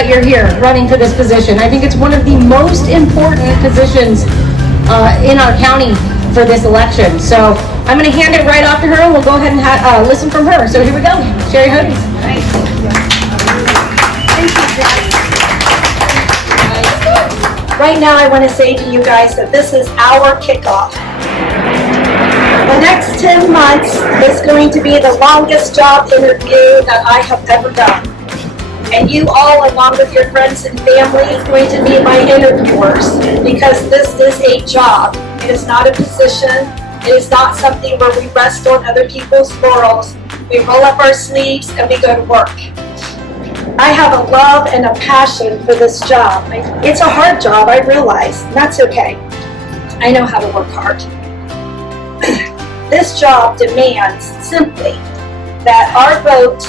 that you're here running for this position. I think it's one of the most important positions in our county for this election. So I'm going to hand it right off to her, and we'll go ahead and listen from her. So here we go, Sherri Hodies. Thank you, Jess. Right now, I want to say to you guys that this is our kickoff. The next 10 months is going to be the longest job interview that I have ever done. And you all, along with your friends and family, is going to be my interviewers, because this is a job. It is not a position. It is not something where we rest on other people's laurels. We roll up our sleeves and we go to work. I have a love and a passion for this job. It's a hard job, I realize. That's okay. I know how to work hard. This job demands simply that our vote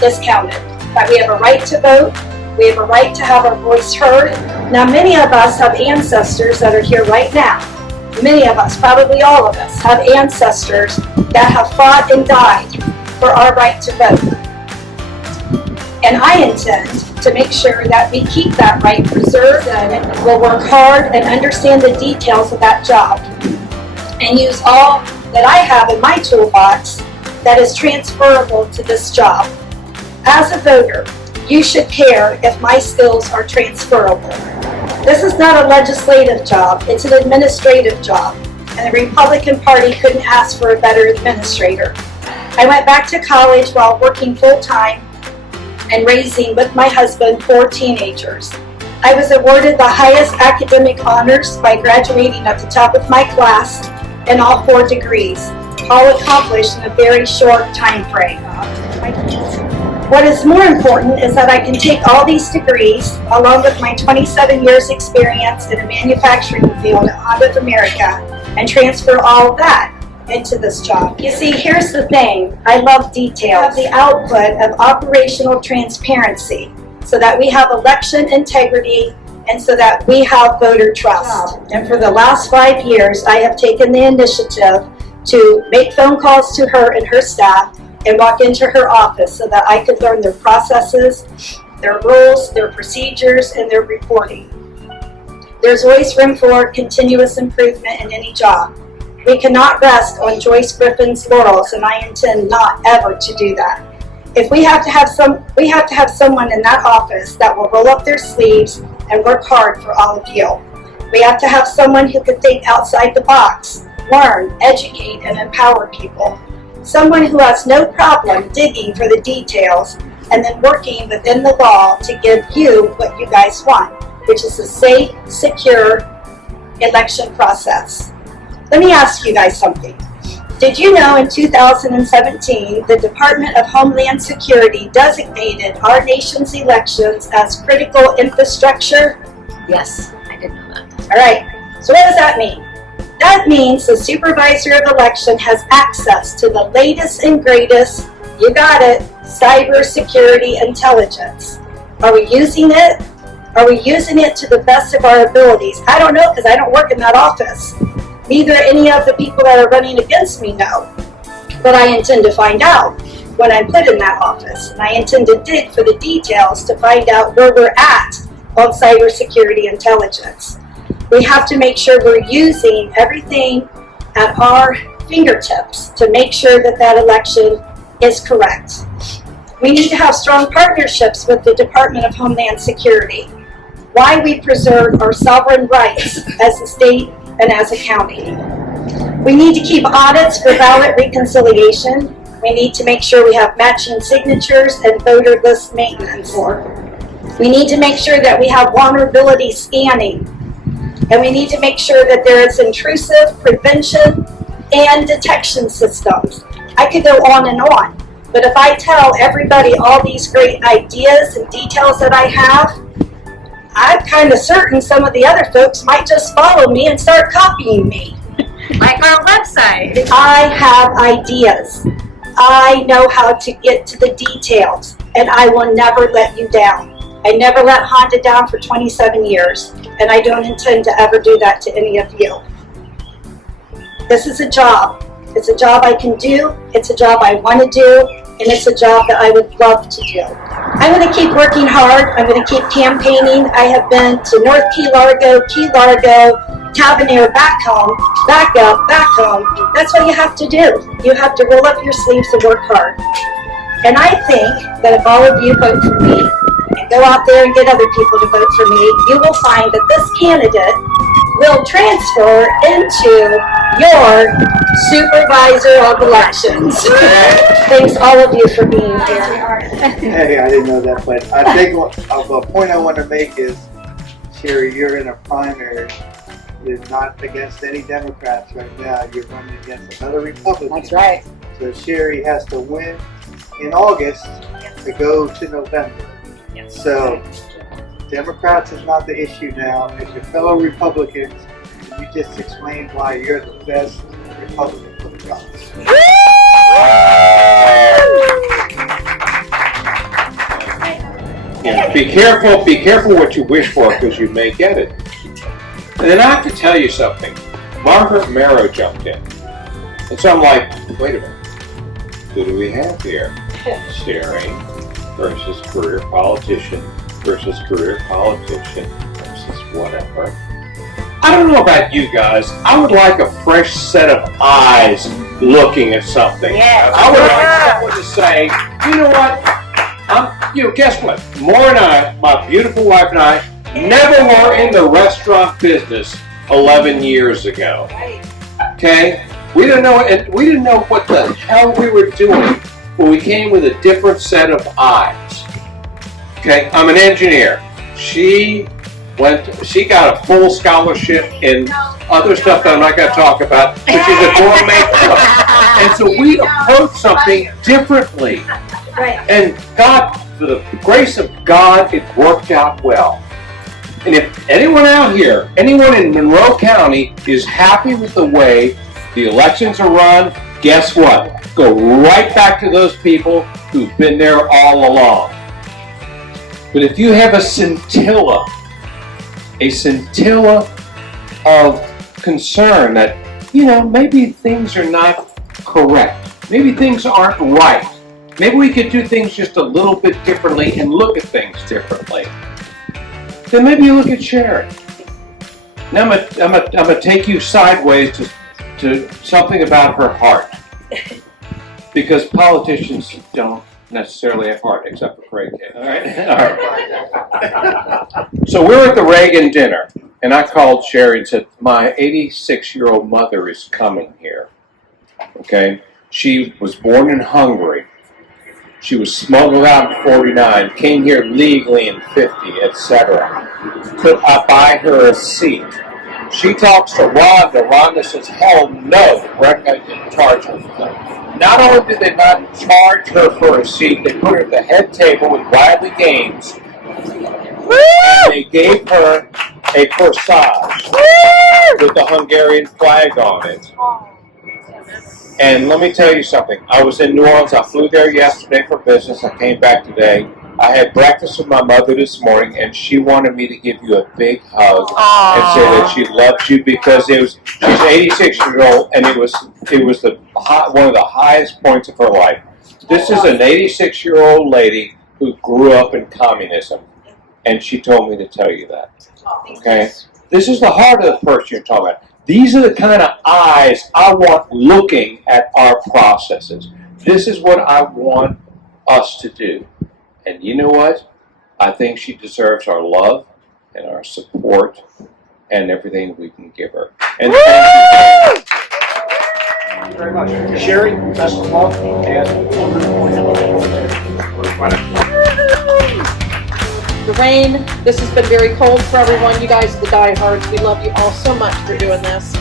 is counted, that we have a right to vote, we have a right to have our voice heard. Now, many of us have ancestors that are here right now. Many of us, probably all of us, have ancestors that have fought and died for our right to vote. And I intend to make sure that we keep that right preserved, and we'll work hard and understand the details of that job and use all that I have in my toolbox that is transferable to this job. As a voter, you should care if my skills are transferable. This is not a legislative job, it's an administrative job, and the Republican Party couldn't ask for a better administrator. I went back to college while working full-time and raising with my husband 4 teenagers. I was awarded the highest academic honors by graduating at the top of my class in all 4 degrees, all accomplished in a very short time frame. What is more important is that I can take all these degrees, along with my 27 years experience in the manufacturing field at Honda of America, and transfer all of that into this job. You see, here's the thing. I love details. The output of operational transparency, so that we have election integrity and so that we have voter trust. And for the last 5 years, I have taken the initiative to make phone calls to her and her staff and walk into her office so that I could learn their processes, their rules, their procedures, and their reporting. There's always room for continuous improvement in any job. We cannot rest on Joyce Griffin's laurels, and I intend not ever to do that. If we have to have someone in that office that will roll up their sleeves and work hard for all of you. We have to have someone who can think outside the box, learn, educate, and empower people. Someone who has no problem digging for the details and then working within the law to give you what you guys want, which is a safe, secure election process. Let me ask you guys something. Did you know in 2017, the Department of Homeland Security designated our nation's elections as critical infrastructure? Yes, I did know that. All right, so what does that mean? That means the Supervisor of Election has access to the latest and greatest, you got it, cybersecurity intelligence. Are we using it? Are we using it to the best of our abilities? I don't know, because I don't work in that office. Neither any of the people that are running against me know. But I intend to find out when I'm put in that office. And I intend to dig for the details to find out where we're at on cybersecurity intelligence. We have to make sure we're using everything at our fingertips to make sure that that election is correct. We need to have strong partnerships with the Department of Homeland Security. Why we preserve our sovereign rights as a state and as a county. We need to keep audits for ballot reconciliation. We need to make sure we have matching signatures and voter list maintenance. We need to make sure that we have vulnerability scanning. And we need to make sure that there is intrusive prevention and detection systems. I could go on and on, but if I tell everybody all these great ideas and details that I have, I'm kind of certain some of the other folks might just follow me and start copying me. Like our website. I have ideas. I know how to get to the details, and I will never let you down. I never let Honda down for 27 years, and I don't intend to ever do that to any of you. This is a job. It's a job I can do. It's a job I want to do, and it's a job that I would love to do. I'm going to keep working hard. I'm going to keep campaigning. I have been to North Key Largo, Tavernier, back home, back up, back home. That's what you have to do. You have to roll up your sleeves and work hard. And I think that if all of you vote for me and go out there and get other people to vote for me, you will find that this candidate will transfer into your supervisor of elections. Thanks all of you for being here. Hey, I didn't know that, but I think a point I want to make is, Sherri, you're in a primary. You're not against any Democrats right now. You're running against another Republican. That's right. So Sherri has to win in August to go to November. So Democrats is not the issue now. It's your fellow Republicans. You just explained why you're the best Republican for the job. Yeah, be careful what you wish for, because you may get it. And then I have to tell you something. Margaret Monroe jumped in. And so I'm like, wait a minute. Who do we have here? Sherri versus career politician versus career politician versus whatever. I don't know about you guys. I would like a fresh set of eyes looking at something. Yes. I would like someone to say, you know what? Guess what? Maura and I, my beautiful wife and I, never were in the restaurant business 11 years ago. Okay? We didn't know what the hell we were doing, but we came with a different set of eyes. Okay? I'm an engineer. She got a full scholarship in other stuff that I'm not going to talk about, but she's a gourmet cook. And so we approached something differently. And God, for the grace of God, it worked out well. And if anyone out here, anyone in Monroe County is happy with the way the elections are run, guess what? Go right back to those people who've been there all along. But if you have a scintilla of concern that, maybe things are not correct, maybe things aren't right, maybe we could do things just a little bit differently and look at things differently, then maybe you look at Sherri. Now I'm gonna take you sideways to something about her heart, because politicians don't necessarily have heart, except for Craig. All right. So we were at the Reagan dinner, and I called Sherri and said, "My 86-year-old mother is coming here." Okay, she was born in Hungary. She was smuggled out in 49, came here legally in 50, etc. Could I buy her a seat? She talks to Rhonda. Rhonda says, hell no, Rebecca didn't charge her for that. Not only did they not charge her for a seat, they put her at the head table with Wiley Gaines, and they gave her a corsage with the Hungarian flag on it. And let me tell you something. I was in New Orleans. I flew there yesterday for business. I came back today. I had breakfast with my mother this morning, and she wanted me to give you a big hug and say that she loves you, because she's 86 years old, and it was one of the highest points of her life. This is an 86-year-old lady who grew up in communism, and she told me to tell you that. Okay? This is the heart of the person you're talking about. These are the kind of eyes I want looking at our processes. This is what I want us to do. And you know what? I think she deserves our love and our support and everything we can give her. And thank you very much. Sherri, best of luck. Lorraine, this has been very cold for everyone. You guys are the diehards. We love you all so much for doing this.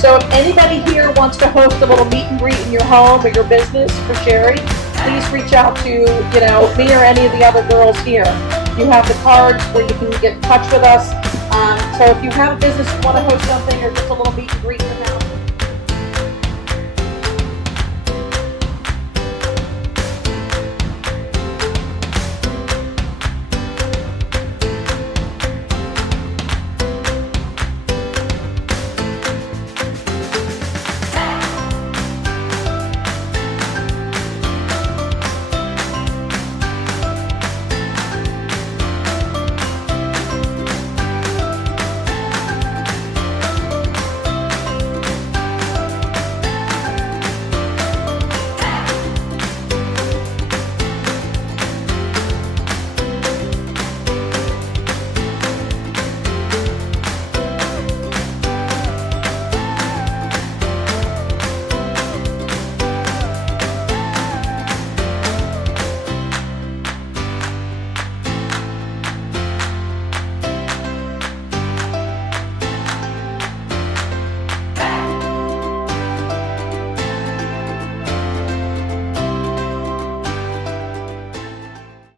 So if anybody here wants to host a little meet and greet in your home or your business for Sherri, please reach out to, me or any of the other girls here. You have the cards where you can get in touch with us. So if you have a business, you want to host something or just a little meet and greet in the house,